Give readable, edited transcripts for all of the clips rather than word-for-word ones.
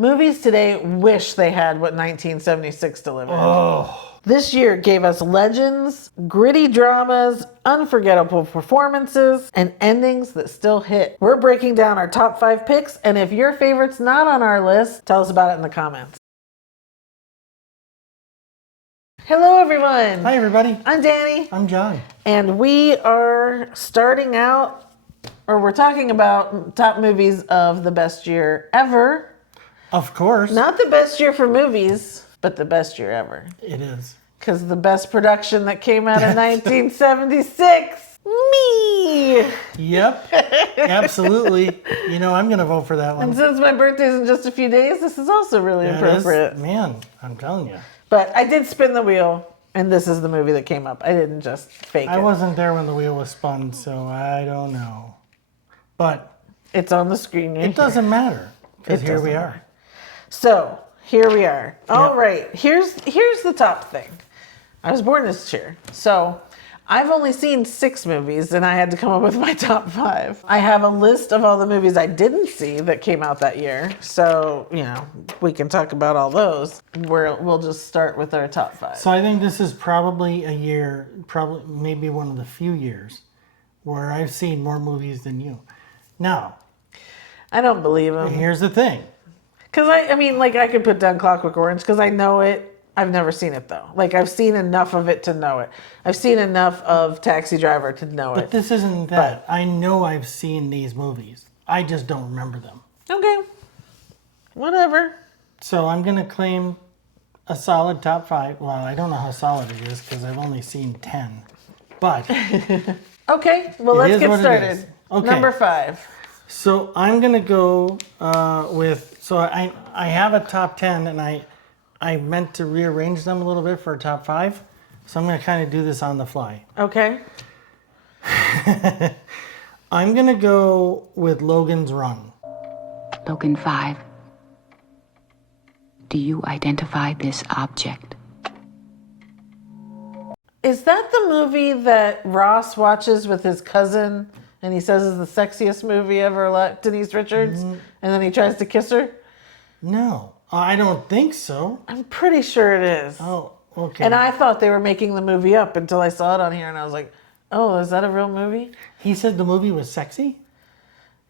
Movies today wish they had what 1976 delivered. Oh. This year gave us legends, gritty dramas, unforgettable performances, and endings that still hit. We're breaking down our top 5 picks, and if your favorite's not on our list, tell us about it in the comments. Hello, everyone. Hi, everybody. I'm Danny. I'm John. And we are starting out, or we're talking about top movies of the best year ever. Of course. Not the best year for movies, but the best year ever. It is. Because the best production that came out in 1976, me! Yep, absolutely. You know, I'm going to vote for that one. And since my birthday's in just a few days, this is also really appropriate. Man, I'm telling you. But I did spin the wheel, and this is the movie that came up. I didn't just fake it. I wasn't there when the wheel was spun, so I don't know. But it's on the screen right It doesn't matter, because here we are. So, here we are. All right, here's the top thing. I was born this year, so I've only seen 6 movies, and I had to come up with my top 5. I have a list of all the movies I didn't see that came out that year, so, you know, we can talk about all those. We'll just start with our top 5. So I think this is probably a year, maybe one of the few years, where I've seen more movies than you. Now, I don't believe him. Here's the thing. Because I mean, like, I could put down Clockwork Orange because I know it. I've never seen it, though. Like, I've seen enough of it to know it. I've seen enough of Taxi Driver to know it. But this isn't that. I know I've seen these movies. I just don't remember them. Okay. Whatever. So I'm going to claim a solid top 5. Well, I don't know how solid it is because I've only seen 10. But okay. Well, let's get started. Okay. Number 5. So I'm going to go with... So I have a top 10, and I meant to rearrange them a little bit for a top 5. So I'm going to kind of do this on the fly. Okay. I'm going to go with Logan's Run. Logan 5. Do you identify this object? Is that the movie that Ross watches with his cousin and he says is the sexiest movie ever, Denise Richards, and then he tries to kiss her? No, I don't think so. I'm pretty sure it is. Oh, okay. And I thought they were making the movie up until I saw it on here, and I was like, oh, is that a real movie? He said the movie was sexy?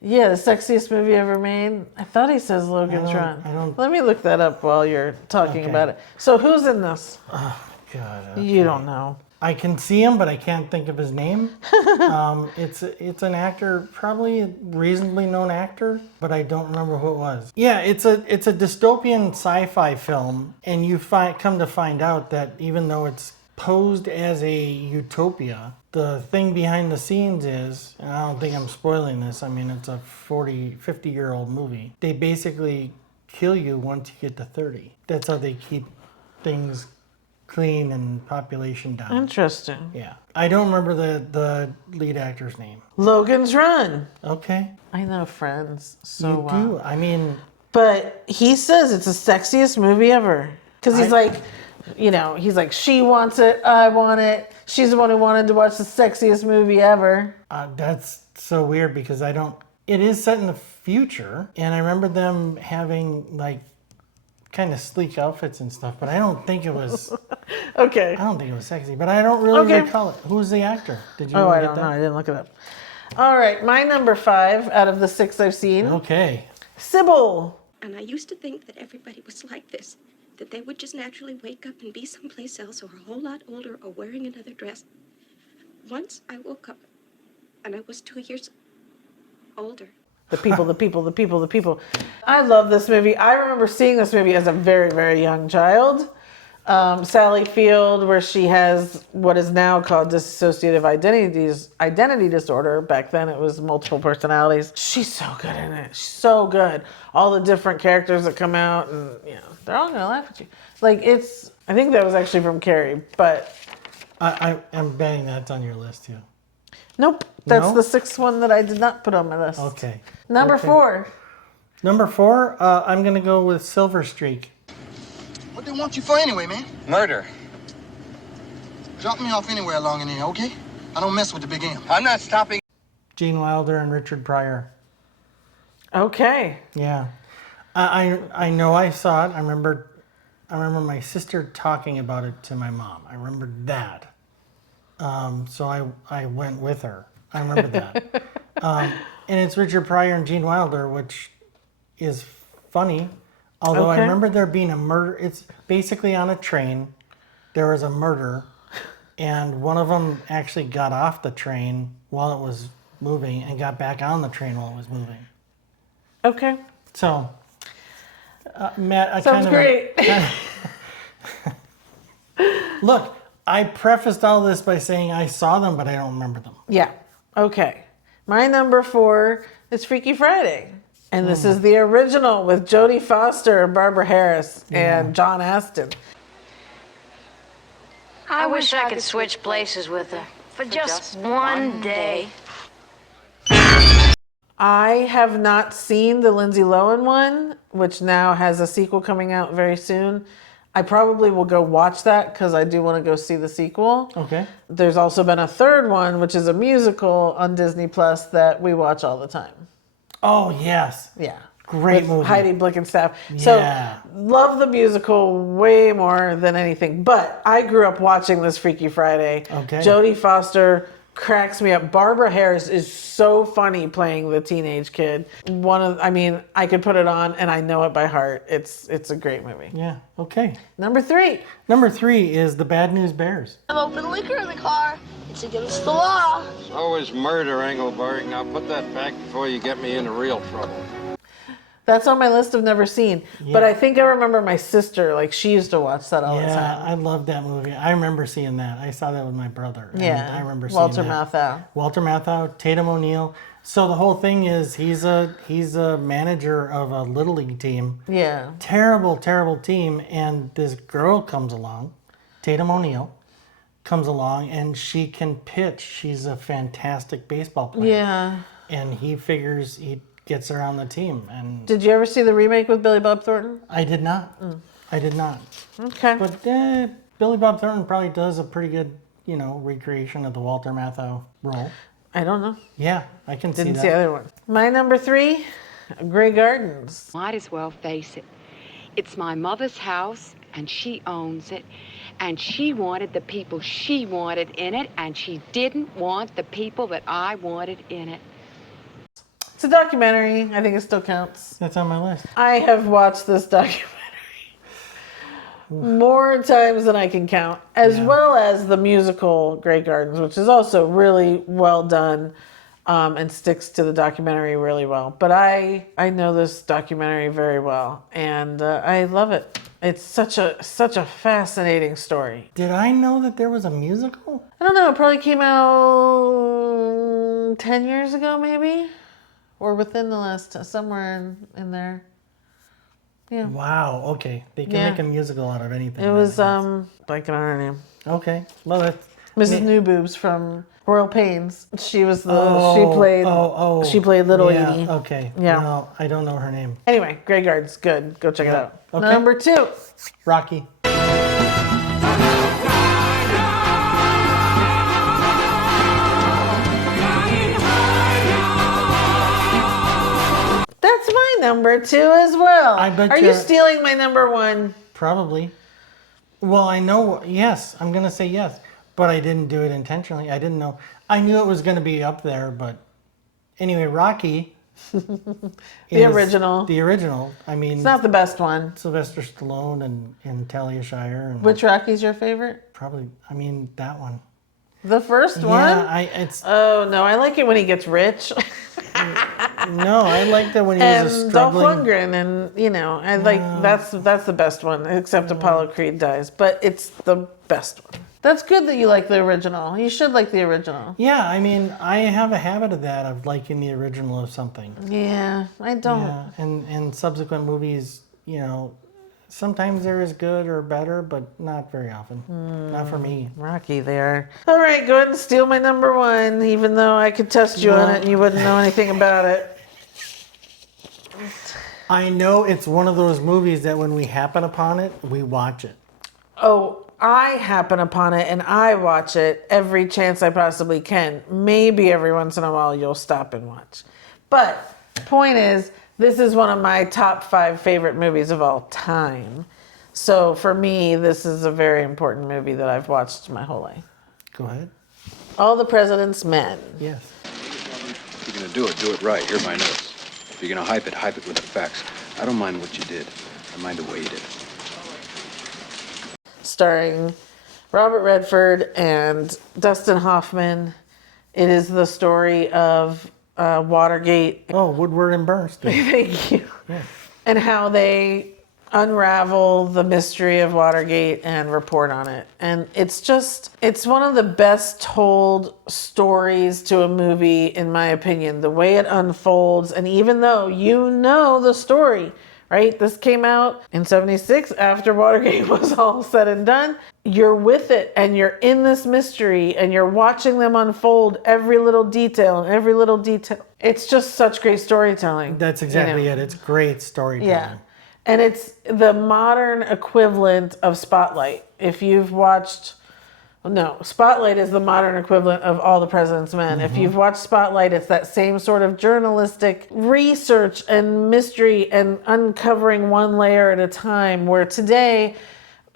Yeah, the sexiest movie ever made. I thought he says Logan's Run. Let me look that up while you're talking about it. So who's in this? Oh, God. Okay. You don't know. I can see him, but I can't think of his name. It's an actor, probably a reasonably known actor, but I don't remember who it was. Yeah, it's a dystopian sci-fi film, and you come to find out that even though it's posed as a utopia, the thing behind the scenes is, and I don't think I'm spoiling this, I mean, it's a 50-year-old movie. They basically kill you once you get to 30. That's how they keep things clean and population down. Interesting. Yeah. I don't remember the lead actor's name. Logan's Run. Okay. I know Friends so well. You do. I mean... But he says it's the sexiest movie ever. Because he's like, you know, he's like, she wants it, I want it. She's the one who wanted to watch the sexiest movie ever. That's so weird because I don't... It is set in the future, and I remember them having, like, kind of sleek outfits and stuff, but I don't think it was... Okay. I don't think it was sexy, but I don't really recall it. Who's the actor? Did you get that? I don't know. I didn't look it up. All right, my number 5 out of the 6 I've seen. Okay. Sybil. And I used to think that everybody was like this, that they would just naturally wake up and be someplace else or a whole lot older or wearing another dress. Once I woke up and I was 2 years older. The people. I love this movie. I remember seeing this movie as a very, very young child. Sally Field, where she has what is now called dissociative identity disorder. Back then it was multiple personalities. She's so good in it. She's so good. All the different characters that come out, and you know, they're all gonna laugh at you. Like, it's, I think that was actually from Carrie, but I'm betting that's on your list too. Nope. That's the 6th one that I did not put on my list. Okay. Number 4. Number 4, I'm going to go with Silver Streak. What they want you for anyway, man? Murder. Drop me off anywhere along in here, okay? I don't mess with the big M. I'm not stopping. Gene Wilder and Richard Pryor. Okay. Yeah. I know I saw it. I remember my sister talking about it to my mom. I remember that. So I went with her. I remember that. And it's Richard Pryor and Gene Wilder, which is funny. Although I Okay. remember there being a murder. It's basically on a train. There was a murder, and one of them actually got off the train while it was moving and got back on the train while it was moving. Okay. So, Matt, I Sounds great. Look, I prefaced all this by saying I saw them, but I don't remember them. Yeah. Okay. My number 4 is Freaky Friday. And this is the original with Jodie Foster, Barbara Harris, and John Astin. I wish I could switch places with her for just one day. I have not seen the Lindsay Lohan one, which now has a sequel coming out very soon. I probably will go watch that because I do want to go see the sequel. Okay. There's also been a third one, which is a musical on Disney Plus that we watch all the time. Oh, yes. Yeah. Great With movie. Heidi Blickenstaff. So Yeah. love the musical way more than anything. But I grew up watching this Freaky Friday. Okay. Jodie Foster cracks me up. Barbara Harris is so funny playing the teenage kid. I could put it on and I know it by heart. It's a great movie. Yeah. Okay. Number 3. Number 3 is The Bad News Bears. Have open liquor in the car. It's against the law. So is murder, Engelberg. Now put that back before you get me into real trouble. That's on my list of never seen. But I think I remember my sister, like she used to watch that all the Yeah, time. I love that movie. I remember seeing that. I saw that with my brother. and Yeah. I remember Walter seeing that. Matthau. Walter Matthau, Tatum O'Neal. So the whole thing is he's a manager of a little league team. Yeah. Terrible, terrible team. And this girl comes along, Tatum O'Neal, comes along, and she can pitch. She's a fantastic baseball player. Yeah. And he figures he gets her on the team. And Did you ever see the remake with Billy Bob Thornton? I did not. I did not. Okay. But Billy Bob Thornton probably does a pretty good, recreation of the Walter Matthau role. I don't know. Yeah, I can Didn't see see that. the other one. My number 3, Grey Gardens. Might as well face it. It's my mother's house, and she owns it. And she wanted the people she wanted in it, and she didn't want the people that I wanted in it. It's a documentary. I think it still counts. That's on my list. I have watched this documentary more times than I can count, as well as the musical Grey Gardens, which is also really well done and sticks to the documentary really well. But I know this documentary very well, and I love it. It's such a fascinating story. Did I know that there was a musical? I don't know. It probably came out 10 years ago, maybe, or within the last somewhere in there. Yeah. Wow, okay. They can Yeah. make a musical out of anything. It was blanking on her name. Okay, love it. Mrs. New Boobs from Royal Pains. She was the she Oh, played Little yeah, Edie. Okay. Yeah. No, I don't know her name. Anyway, Grey Gardens, good. Go check it out. Okay. Number 2. Rocky. That's my number 2 as well. I bet Are you you're- stealing my number 1? Probably. Well, I know, yes, I'm going to say yes, but I didn't do it intentionally. I didn't know. I knew it was going to be up there, but anyway, Rocky. The original. The original. I mean, It's not the best one. Sylvester Stallone and Talia Shire. And Which Rocky's your favorite? Probably, that one. The first one? Yeah, it's, Oh no, I like it when he gets rich. no, I like that when he was a And Dolph struggling. Lundgren, and I like that's the best one, except Apollo Creed dies, but it's the best one. That's good that you like the original. You should like the original. Yeah, I mean, I have a habit of that, of liking the original of something. Yeah, I don't. Yeah, and subsequent movies, sometimes they're as good or better, but not very often. Not for me. Rocky there. All right, go ahead and steal my number 1, even though I could test you on it and you wouldn't know anything about it. I know it's one of those movies that when we happen upon it, we watch it. Oh, I happen upon it and I watch it every chance I possibly can. Maybe every once in a while you'll stop and watch. But point is, This is one of my top 5 favorite movies of all time. So for me, this is a very important movie that I've watched my whole life. Go ahead. All the President's Men. Yes. If you're gonna do it right. Here are my notes. If you're gonna hype it with the facts. I don't mind what you did. I mind the way you did it. Starring Robert Redford and Dustin Hoffman. It is the story of Watergate. Oh, Woodward and Bernstein. Thank you. Yeah. And how they unravel the mystery of Watergate and report on it. And it's one of the best told stories to a movie, in my opinion, the way it unfolds. And even though you know the story, right? This came out in 76 after Watergate was all said and done. You're with it and you're in this mystery and you're watching them unfold every little detail and every little detail. It's just such great storytelling. That's exactly it. It's great storytelling. Yeah. And it's the modern equivalent of Spotlight. If you've watched... No, Spotlight is the modern equivalent of All the President's Men. Mm-hmm. If you've watched Spotlight, it's that same sort of journalistic research and mystery and uncovering one layer at a time, where today,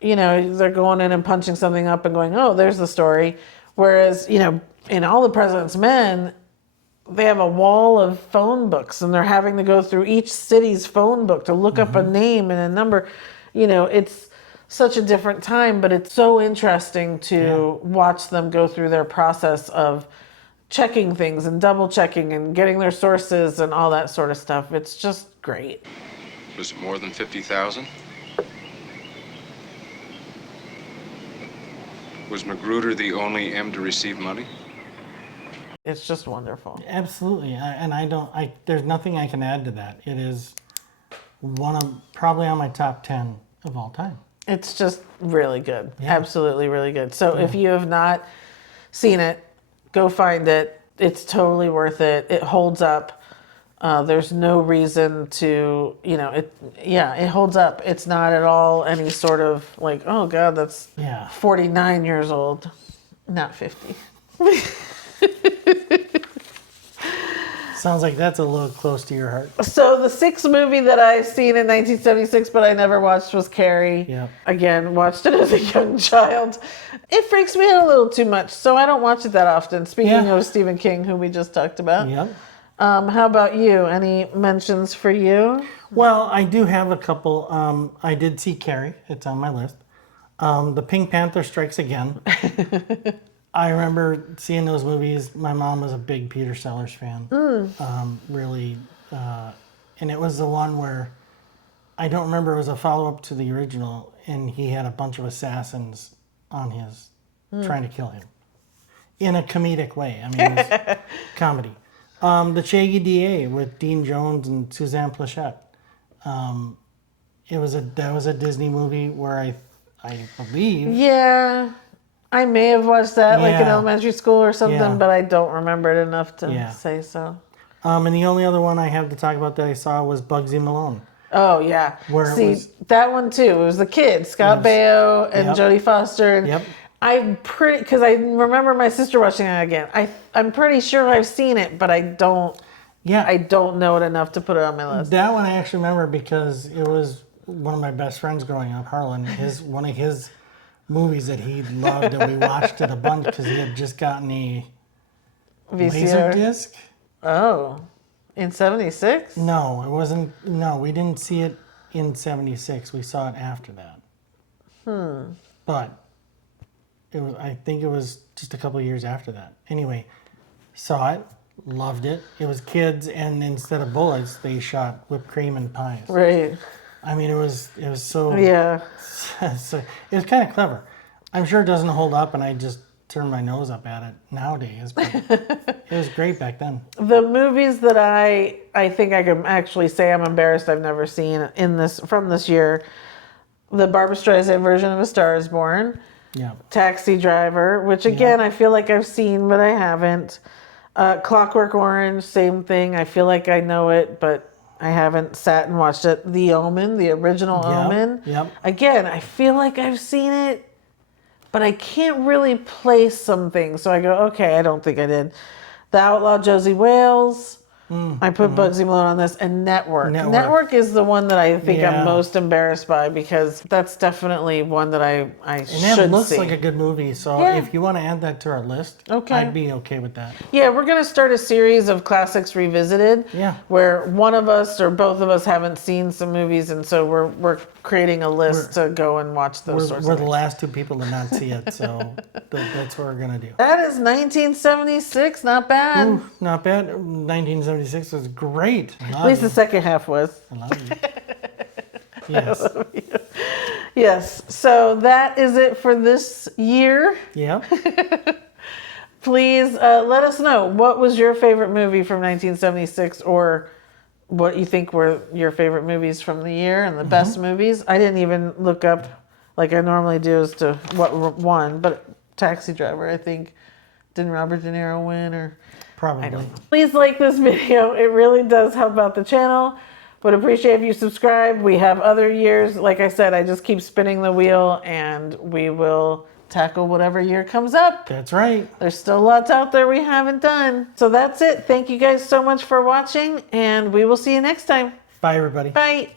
they're going in and punching something up and going, oh, there's the story. Whereas, in All the President's Men, they have a wall of phone books and they're having to go through each city's phone book to look up a name and a number. It's such a different time, but it's so interesting to watch them go through their process of checking things and double checking and getting their sources and all that sort of stuff. It's just great. Was it more than 50,000? Was Magruder the only M to receive money? It's just wonderful. Absolutely. There's nothing I can add to that. It is probably on my top 10 of all time. It's just really good. Yeah. Absolutely really good. So if you have not seen it, go find it. It's totally worth it. It holds up. There's no reason to, it holds up. It's not at all any sort of like, oh God, that's 49 years old, not 50. Sounds like that's a little close to your heart. So the 6th movie that I've seen in 1976, but I never watched, was Carrie. Yeah. Again, watched it as a young child. It freaks me out a little too much, so I don't watch it that often. Speaking of Stephen King, who we just talked about. Yep. How about you? Any mentions for you? Well, I do have a couple. I did see Carrie. It's on my list. The Pink Panther Strikes Again. I remember seeing those movies. My mom was a big Peter Sellers fan. Really. And it was the one where, I don't remember, it was a follow-up to the original, and he had a bunch of assassins on his, trying to kill him. In a comedic way. I mean, it was comedy. The Shaggy DA with Dean Jones and Suzanne Plachette. That was a Disney movie where I believe... Yeah. I may have watched that like in elementary school or something, but I don't remember it enough to say so. And the only other one I have to talk about that I saw was Bugsy Malone. Oh, yeah. That one too. It was the kids, Scott Baio and Jodie Foster. And because I remember my sister watching it again. I'm pretty sure I've seen it, but I don't know it enough to put it on my list. That one I actually remember because it was one of my best friends growing up, Harlan. One of his movies that he loved, and we watched it a bunch because he had just gotten a laser disc. Oh, in 76? No, it wasn't. No, we didn't see it in 76. We saw it after that. But I think it was just a couple of years after that. Anyway, saw it, loved it. It was kids, and instead of bullets, they shot whipped cream and pies. Right. I mean, it was so... Yeah. So, it was kind of clever. I'm sure it doesn't hold up, and I just turn my nose up at it nowadays. But it was great back then. The movies that I think I can actually say I'm embarrassed I've never seen from this year, the Barbra Streisand version of A Star Is Born, Taxi Driver, which again I feel like I've seen, but I haven't. Clockwork Orange, same thing. I feel like I know it, but I haven't sat and watched it. The Omen, the original Omen. Again, I feel like I've seen it, but I can't really place some things. So I go, okay, I don't think I did. The Outlaw Josie Wales, I put Bugsy Malone on this, and Network. Network is the one that I think I'm most embarrassed by, because that's definitely one that I should see. And that looks like a good movie, so if you want to add that to our list, I'd be okay with that. Yeah, we're going to start a series of classics revisited, where one of us or both of us haven't seen some movies, and so we're creating a list to go and watch those sorts of We're things. the last two people to not see it, so that's what we're going to do. That is 1976, not bad. Ooh, not bad. 1976 was great. At least the second half was. I love you. Yes. I love you. Yes, so that is it for this year. Yeah. Please let us know, what was your favorite movie from 1976, or what you think were your favorite movies from the year and the best movies. I didn't even look up like I normally do as to what won, but Taxi Driver, I think, didn't Robert De Niro win, or probably. I don't know. Please like this video. It really does help out the channel. Would appreciate if you subscribe. We have other years. Like I said, I just keep spinning the wheel, and we will tackle whatever year comes up. That's right. There's still lots out there we haven't done. So that's it. Thank you guys so much for watching, and we will see you next time. Bye, everybody. Bye.